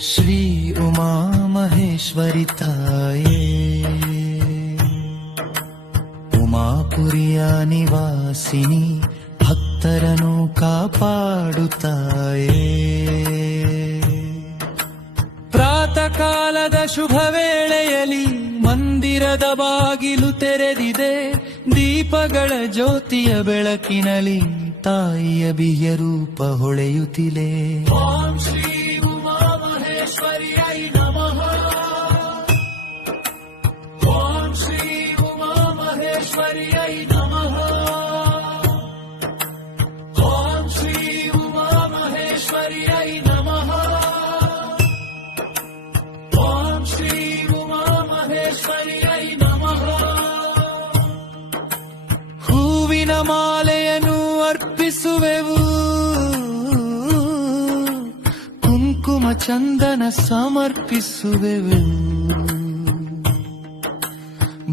ಶ್ರೀ ಉಮಾ ಮಹೇಶ್ವರಿ ತಾಯೇ, ಉಮಾಪುರಿಯ ನಿವಾಸಿನಿ, ಭಕ್ತರನ್ನು ಕಾಪಾಡುತ್ತಾಯೇ. ಪ್ರಾತಃ ಕಾಲದ ಶುಭ ವೇಳೆಯಲ್ಲಿ ಮಂದಿರದ ಬಾಗಿಲು ತೆರೆದಿದೆ. ದೀಪಗಳ ಜ್ಯೋತಿಯ ಬೆಳಕಿನಲ್ಲಿ ತಾಯಿಯ ಬಿಯ ರೂಪ ಹೊಳೆಯುತ್ತಿದೆ. ಓಂ ಶ್ರೀ ಉಮಾ ಮಹೇಶ್ವರಿಯೈ ನಮಃ. ಓಂ ಶ್ರೀ ಉಮಾ ಮಹೇಶ್ವರಿಯೈ ನಮಃ. ಓಂ ಶ್ರೀ ಉಮಾ ಮಹೇಶ್ವರಿಯೈ ನಮಃ. ಓಂ ಶ್ರೀ ಉಮಾ ಮಹೇಶ್ವರಿಯೈ ನಮಃ. ಹೂವಿನ ಮಾಲೆಯನ್ನು ಅರ್ಪಿಸುವೆವು, ಕುಂಕುಮ ಚಂದನ ಸಮರ್ಪಿಸುವೆವು.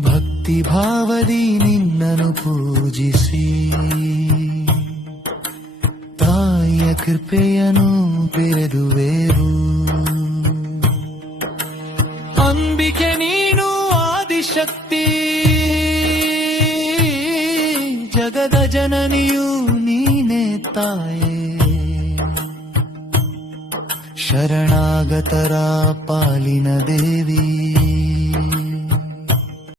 ಭಕ್ತಿ ಭಾವದಿ ನಿನ್ನನ್ನು ಪೂಜಿಸಿ ತಾಯಿಯ ಕೃಪೆಯನ್ನು ಬೆರೆದುವೆವು. ಅಂಬಿಕೆ ನೀನು ಆದಿಶಕ್ತಿ, ಜಗದ ಜನನಿಯು ನೀನೇ ತಾಯೇ. ಶರಣಾಗತರ ಪಾಲಿನ ದೇವಿ.